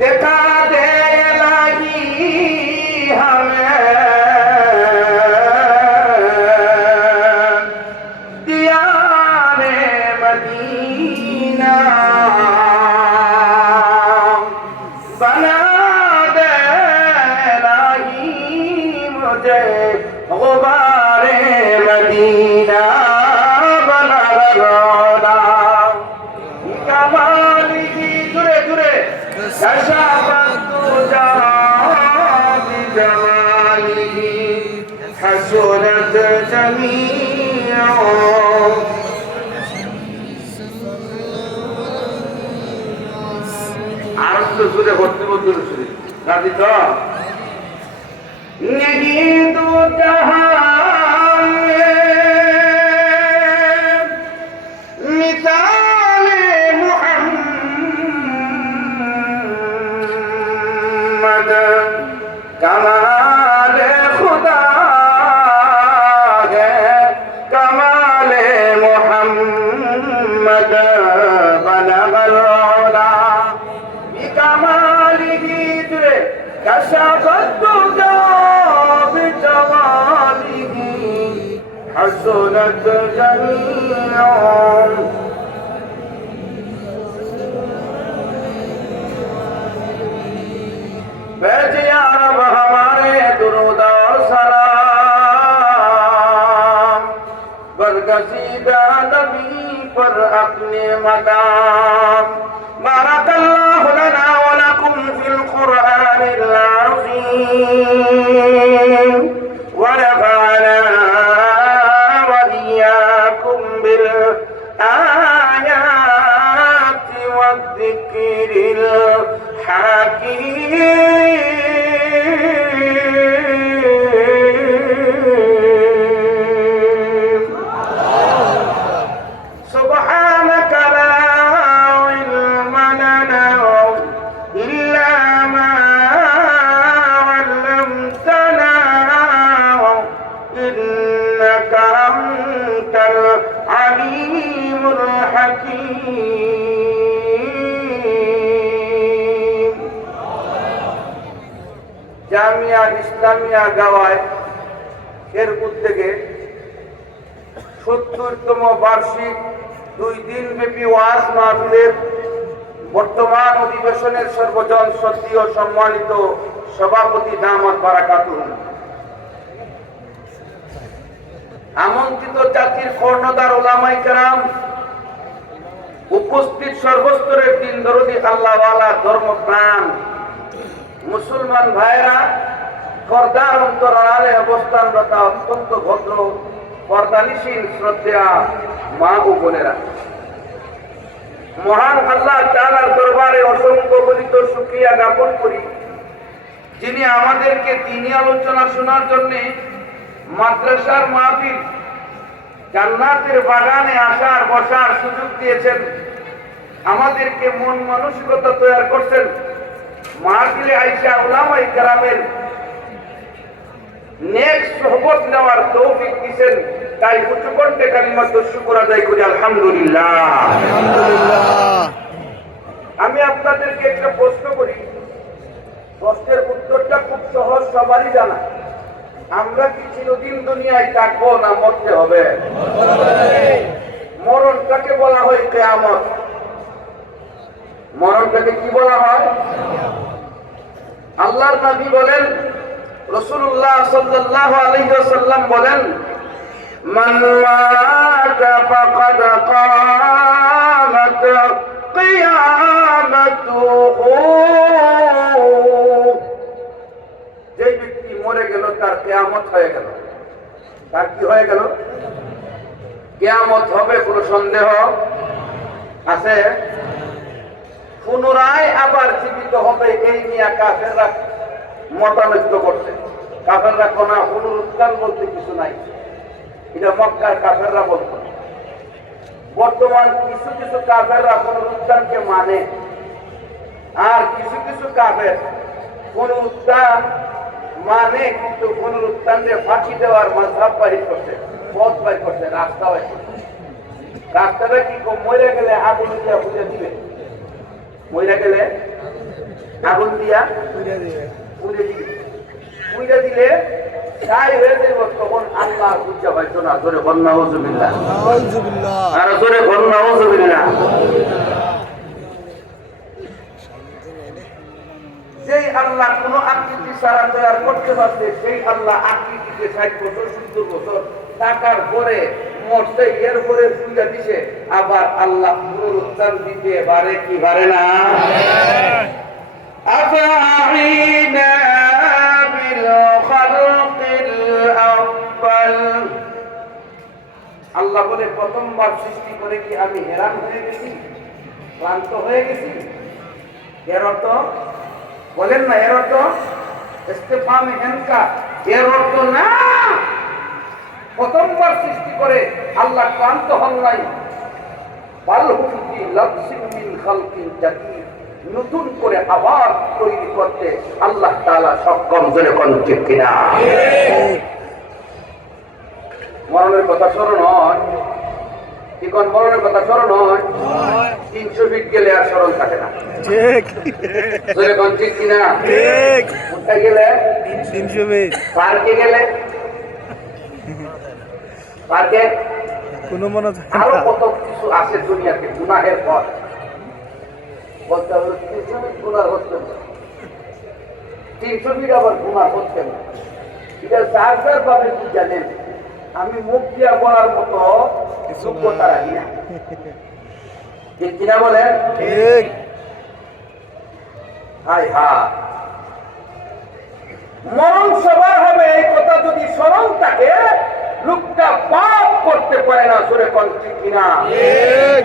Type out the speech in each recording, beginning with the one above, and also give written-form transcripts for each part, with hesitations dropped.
देखा दे लगी हमें दियाने मदीना बना दे लगी मुझे गुबारे मदीना बना रोना कमाल की जुरे जुरे كشفت بجماله حسنت جميعا عرفت سورة خطبة الرسول راضي تو नहीं तो जहां मिसाल मोहम्मद कमाल खुदा है कमाल मोहम्मद बलगल उला बिकमालिही कशफत बिजमालिही हसनत जमीआ भेजे या रब हमारे दुरूद और सलाम बरगज़ीदा नबी पर अपने मकाम बारकल्लाहु लना व लकुम फिल कुरआनिल अज़ीम व नफ़अना व इय्याकुम बिल आयाति व ज़िक्रिल हकीम سبحانك لا علم لنا إلا ما علمتنا إنك أنت العليم الحكيم জামিয়া ইসলামিয়া গাওয়ায় এর উদ্যোগে ৭০তম বার্ষিক 2 দিনব্যাপী ওয়াজ মাহফিলের বর্তমান অধিবেশনের সর্বজন শ্রদ্ধেয় সম্মানিত সভাপতি দামাত বারাকাতুহু আমন্ত্রিত জাতির কর্ণধার উলামায়ে কেরাম উপস্থিত সর্বস্তরের দিন দরদি আল্লাহওয়ালা ধর্মপ্রাণ মুসলমান ভাইরা পর্দার অন্তরালে অবস্থানরত অত্যন্ত ভদ্র পর্দানিশীল শ্রদ্ধেয়া মা ও বোনেরা মহান আল্লাহ তাআলার দরবারে অসংখ্য গণিত শুকরিয়া জ্ঞাপন করি যিনি আমাদেরকে দ্বীনি আলোচনা শোনার জন্য মাদ্রাসার মাহফিল জান্নাতের বাগানে আসার বসার সুযোগ দিয়েছেন আমাদেরকে মন মানসিকতা তৈরি করছেন মাহফিলে আয়েশা উলামায়ে কেরামের নেক সোহবত নেওয়ার তৌফিক দিয়েছেন তাই উচ্চ কণ্ঠে কালিমাত শুকর আদায় করি আলহামদুলিল্লাহ আলহামদুলিল্লাহ আমি আপনাদেরকে একটা প্রশ্ন করি প্রশ্নের উত্তরটা খুব সহজ সবারই জানা আমরা কি চিরদিন দুনিয়ায় থাকবো না মরতে হবে মরণটাকে বলা হয় কিয়ামত মরণটাকে কি বলা হয় আল্লাহর নবী বলেন রাসূলুল্লাহ সাল্লাল্লাহু আলাইহি ওয়াসাল্লাম বলেন মান মাতা ফাকাদ কামাত কিয়ামাতুহু যে ব্যক্তি মরে গেল তার কিয়ামত হয়ে গেল তার কি হয়ে গেল কিয়ামত হবে কোনো সন্দেহ আছে পুনরায় আবার জীবিত হবে এই নিয়ে কাফেররা মতানৈক্য করছে কাফেররা কোন পুনরুত্থান বলতে কিছু নাই এটা মক্কার কাফেররা বলতো বর্তমান কিছু কিছু কাফেররা পুনরুত্থানকে মানে, আর কিছু কিছু কাফের পুনরুত্থান মানে কিন্তু পুনরুত্থানকে ফাঁকি দেওয়ার মাযহাব বাহির করছে, পথ বাহির করছে, রাস্তা বাহির করছে। রাস্তাটা কি মরে গেলে আগুন দিয়া বুঝে দিবে, মরে গেলে আগুন দিয়া পুড়ে দিবে, পুড়ে দিলে তাই হয়ে যাইব, তখন আল্লাহ বুঝতে পারতো না। জোরে বল নাউযুবিল্লাহ, আর জোরে বল নাউযুবিল্লাহ। যেই আল্লাহ কোন আকৃতি ছাড়া তৈরি করতে পারছে, সেই আল্লাহ আকৃতিকে 60 বছর 70 বছর থাকার পরে মরছে, এর পরে পূজা দিছে, আবার আল্লাহ পুনরুত্থান দিতে পারে কি পারে না? আফাইনা বিল খালকিল আউয়াল, আল্লাহ বলে প্রথমবার সৃষ্টি করে কি আমি হেরান হয়ে গেছি, ক্লান্ত হয়ে গেছি? এর অর্থ বলেন না, এর অর্থ ইস্তেফামে হেনকা, এর অর্থ না প্রথমবার সৃষ্টি করে আল্লাহ ক্লান্ত হন নাই। বাল হুম ফি লাবসিন মিন খালকিন জাদীদ, নতুন করে আবার তৈরি করতে আল্লাহ তাআলা সক্ষম। জোরে কোন ঠিক কিনা? মরণের কথা স্মরণ হয়, কি কোন মরণের কথা স্মরণ হয়? 300 ফিট গেলে আর স্মরণ থাকে না, ঠিক? জোরে কোন ঠিক কিনা? ঠিক। কোথায় গেলে? 300 ফিট। পার্কে গেলে, পার্কে কোন মনে থাকে? আরো কত কিছু আছে দুনিয়াতে গুনাহের পর। বলতে হবে 300 ফিট গুনাহ হচ্ছে না, 300 ফিট আবার গুনাহ হচ্ছে না। এটা চার ভাবে কি জানেন? আমি মুখ দিয়া বলার মতো যোগ্যতা রাখি না, ঠিক কিনা বলেন? ঠিক। হায় হায়, মরণ সবার হবে এই কথা যদি স্মরণ থাকে, লোকটা পাপ করতে পারে না। সুরে কোন ঠিক কিনা? ঠিক।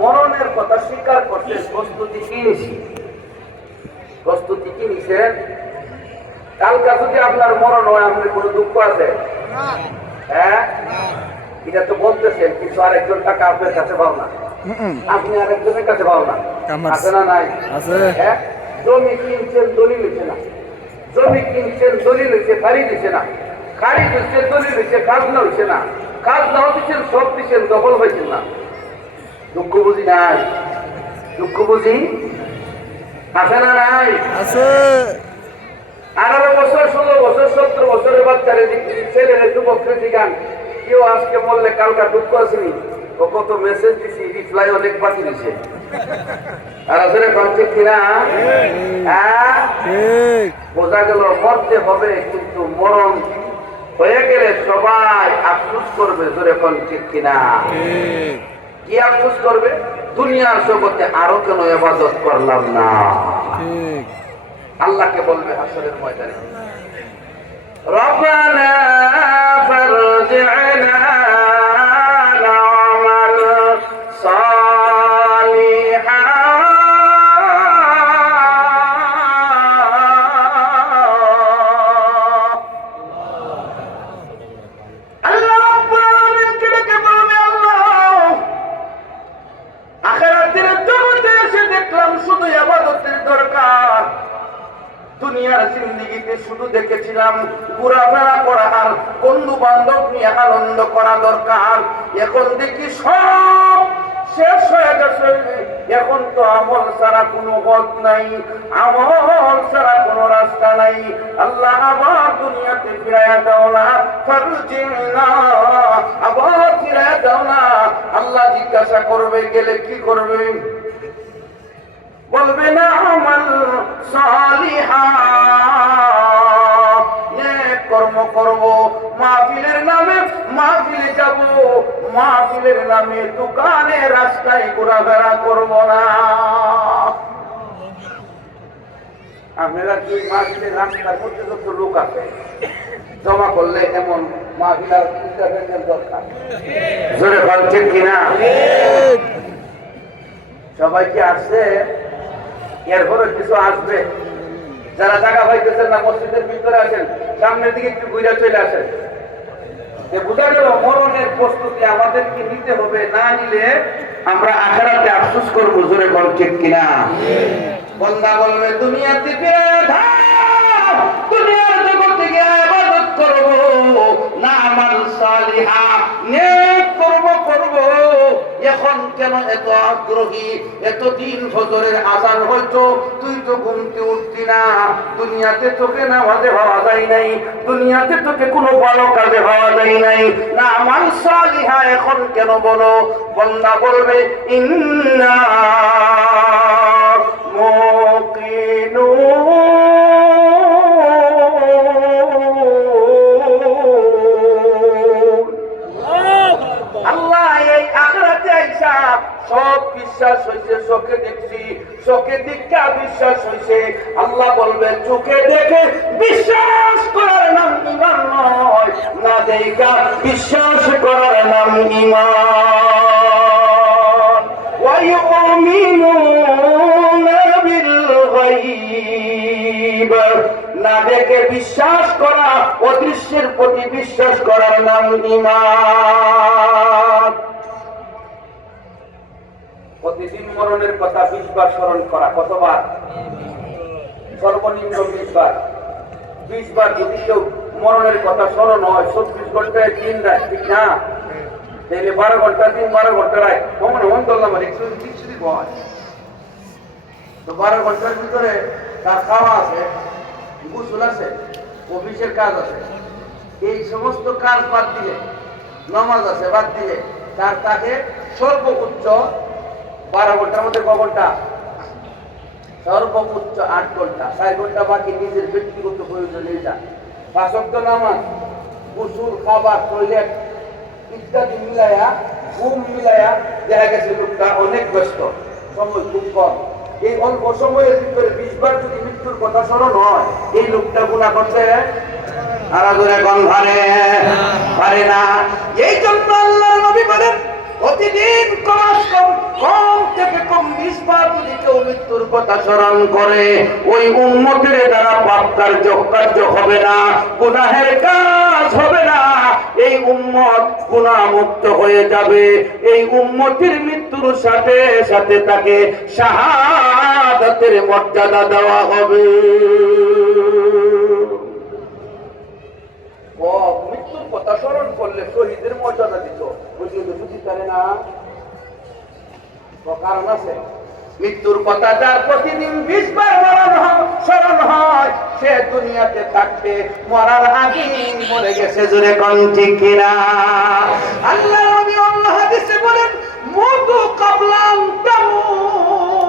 মরণের কথা স্বীকার করতে প্রস্তুতি কি নিছি? প্রস্তুতি কি নিছেন? কালকা যদি আপনার মরণ হয়, আপনার কোনো দুঃখ আছে? হ্যাঁ, এটা তো বলতেছেন, কিন্তু আরেকজন টাকা আপনার কাছে পাও না, আপনি আরেকজনের কাছে পাও না, আছে না? নাই? হ্যাঁ, জমি কিনছেন দলিল হচ্ছে না, জমি কিনছেন দলিল হচ্ছে, খারিজ হচ্ছে না, খারিজ হচ্ছে দলিল হচ্ছে, খাজনা হচ্ছে না, খাজনা দিচ্ছেন, সব দিচ্ছেন, দখল হয়েছেন না। দুঃখ বুঝি নাই? দুঃখ বুঝি আছে না? নাই? আছে। 18 বছর 16 বছর 17 বছরের বাচ্চারে ছেলের যুবকরে জিগান, কেউ আজকে বললে কালকা দুঃখ আসেনি? ও কত মেসেজ দিছি, রিপ্লাই অনেক বাকি দিছে। আর আসলে কনসেপ্ট কিনা? বোঝা গেল মরতে হবে, কিন্তু মরণ হয়ে গেলে সবাই আফসোস করবে। জোরে কনসেপ্ট কিনা? কি আফসোস করবে? দুনিয়ার জগতে আরো কেন ইবাদত করলাম না। আল্লাহকে বলবে হাসরের ময়দানে, রব্বানা ফারজি'না না'মাল সালিহান। আল্লাহ রাব্বুল আলামিনকে ডেকে বলবে, আল্লাহ, আখিরাতের জগতে এসে দেখলাম শুধু ইবাদতের দরকার, দুনিয়ার জিন্দেগিতে শুধু দেখেছিলাম ঘোরাফেরা করা আর বন্ধু বান্ধব নিয়ে আনন্দ করা দরকার। এখন দেখি সব শেষ হয়ে গেছে, এখন তো আমল ছাড়া কোনো পথ নাই, আমল ছাড়া কোনো রাস্তা নাই। আল্লাহ আবার দুনিয়াতে ফিরাইয়া দাও না, ফারজি'না, আবার ফিরাইয়া দাও না। আল্লাহ জিজ্ঞাসা করবে, গেলে কি করবে? বলবে না আমাল সালিহান, নেক কর্ম করব, মাহফিলের নামে মাহফিলে যাব, মাহফিলের নামে দোকানে রাস্তায় ঘোরাফেরা করব না। আপনারা কি মাহফিলের রাস্তার মধ্যে যত লোক আছে জমা করলে এমন মাহফিলার দরকার? জোরে বলছেন কিনা? সবাই কি আসছে? এরপরে কিছু আসবে। যারা জায়গা পাইতেছেন না, মসজিদের ভিতরে আছেন, সামনের দিকে একটু ঘুরে চলে আসেন। বোঝা গেল মরণের প্রস্তুতি আমাদেরকে নিতে হবে, না নিলে আমরা আখিরাতে আফসোস করবো। জোরে বল ঠিক কিনা? বান্দা বলবে দুনিয়াতে দুনিয়ার জগতে গিয়ে ইবাদত করব, না আমাল সালিহা নেক করব। এখন কেন এত আগ্রহী? এতদিন ফজরের আযান হইতো, তুই তো ঘুমতে উঠতি না। দুনিয়াতে তোকে নামাজে হওয়া যায় নাই, দুনিয়াতে তোকে কোনো ভালো কাজে হওয়া যায় নাই, না আমাল সালিহা এখন কেন বলো? বান্দা বলবে ইন্না সব বিশ্বাস হয়েছে, চোখে দেখছি, চোখে দীক্ষা বিশ্বাস হয়েছে। আল্লাহ বলবেন চোখে দেখে বিশ্বাস করার নাম ঈমান নয়, না দেখা বিশ্বাস করার নাম ঈমান। ওয়ায়ুমিনুনা বিল গায়ব, না দেখে বিশ্বাস করা, অদৃশ্যের প্রতি বিশ্বাস করার নাম ঈমান। প্রতিদিন মরণের কথা 20 বার স্মরণ করা। কতবার? সর্বনিম্ন 20 বার। 20 বার যদি কেউ মরণের কথা স্মরণ হয় 24 ঘন্টায় 3 রাত, ঠিক না? তাহলে 12 ঘন্টা দিন, 12 ঘন্টা রাত, কমন হন করলাম একটু কিছু হয় তো 12 ঘন্টার ভিতরে তার খাওয়া আছে, গোসল আছে, অফিসের কাজ আছে, এই সমস্ত কাজ বাদ দিলে, নামাজ আছে বাদ দিলে, তাকে সর্বোচ্চ 12 ঘন্টার মধ্যে ক ঘন্টা? সর্বোচ্চ 8 ঘন্টা। 4 ঘন্টা বাকি নিজের ব্যক্তিগত প্রয়োজনে যান। 5 ওয়াক্ত নামাজ, গোসল, খাবার, টয়লেট ইত্যাদি মিলায়া, ঘুম মিলায়া দেখা গেছে লোকটা অনেক ব্যস্ত, সময় খুব কম। এই অল্প সময়ের ভিতরে 20 বার যদি মৃত্যুর কথা স্মরণ হয়, এই লোকটা গুনাহ করতে পারে না। এই জন্য আল্লাহর নবী বলেন প্রতিদিন কম থেকে কম 20 বার যদি কেউ মৃত্যুর কথা স্মরণ করে, ওই উম্মতের দ্বারা পাপ কার্য হবে না, গুনাহের কাজ হবে না, এই উম্মত গুনাহ মুক্ত হয়ে যাবে। এই উম্মতের মৃত্যুর সাথে সাথে তাকে শাহাদাতের মর্যাদা দেওয়া হবে। মৃত্যুর কথা স্মরণ করলে শহীদের মর্যাদা দিত, বুঝতে পারে না? কারণ আছে, মৃত্যুর কথা যার প্রতিদিন 20 বার স্মরণ হয়, সে দুনিয়াতে থাকতে মরার আগেই মরে গেছে। জোরে কোন ঠিক কিনা? আল্লাহ নবী আল্লাহ হাদিসে বলেন মুতু ক্বাবলান তামুত।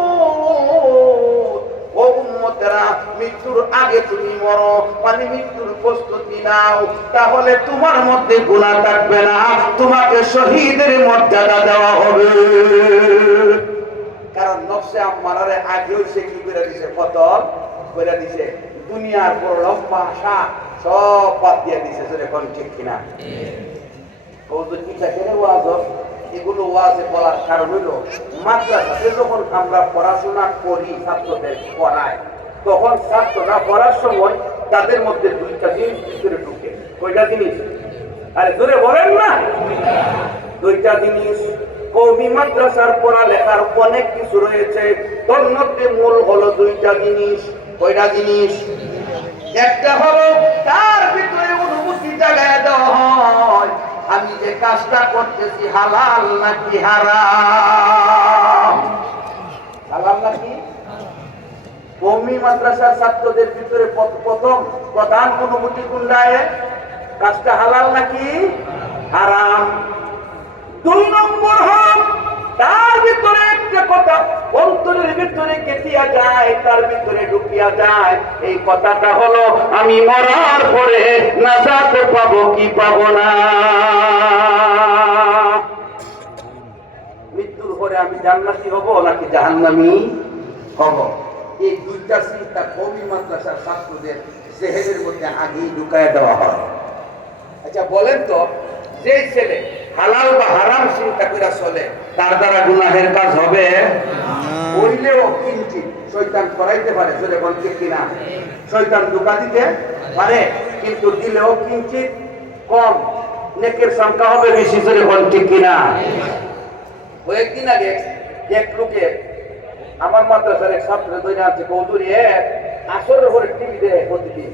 ও উম্মতেরা, মৃত্যুর আগে তুমি মরো, মানে মৃত্যুর প্রস্তুতি নাও, তাহলে তোমার মধ্যে গুনাহ থাকবে না, তোমাকে শহীদের মর্যাদা দেওয়া হবে। কারণ নফসে আম্মারারে আগেও সে কি করে দিছে? কতল করে দিছে। দুনিয়ার বড় লম্বা আশা সব বাদ দিয়ে দিছে। এখন ঠিক কিনা? এগুলো ওয়াজে বলার কারণ হইল, মাদ্রাসাতে যখন আমরা পড়াশোনা করি, ছাত্রদের পড়াই, তখন ছাত্ররা পড়ার সময় তাদের মধ্যে 2টা জিনিস ভিতরে ঢুকে। কয়টা জিনিস? আরে জোরে বলেন না। 2টা জিনিস। কওমি মাদ্রাসার পড়ালেখার অনেক কিছু রয়েছে, তোর মধ্যে মূল হলো 2টা জিনিস। কয়টা জিনিস? একটা হলো তার ভিতরে অনুভূতি জাগায় দেওয়া হয়, আমি যে কাজটা করতেছি হালাল নাকি হারাম। হালাল নাকি? কওমি মাদ্রাসার ছাত্রদের ভিতরে প্রথম প্রধান অনুভূতি কোনটায়? কাজটা হালাল নাকি হারাম। 2 নম্বর হল তার ভিতরে একটা কথা অন্তরের ভিতরে গেঁথিয়া যায়, তার ভিতরে ঢুকিয়া যায়। এই কথাটা হলো আমি মরার পরে নাজাত পাবো কি পাবো না, মৃত্যুর পরে আমি জান্নাতি হব নাকি জাহান্নামী হব। এই 2টা চিন্তা কওমি মাদ্রাসার ছাত্রদের জেহেনের মধ্যে আগেই ঢুকায় দেওয়া হয়। আচ্ছা বলেন তো, যে ছেলে হালাল বা হারাম চিন্তা করে চলে, তার দ্বারা গুনাহের কাজ হবে? হইলেও কিঞ্চিত শয়তান করাইতে পারে। জোরে বলতে কিনা? শয়তান ধোঁকা দিতে পারে, কিন্তু দিলেও কিঞ্চিত কম। নেকের সংখ্যা হবে বেশি, জোরে বল ঠিক কিনা? কয়েকদিন আগে এক লোকে আমার মাদ্রাসার এক ছাত্র দৈনা আছে কৌদুরি আসরের উপরে টিভি দেয় প্রতিদিন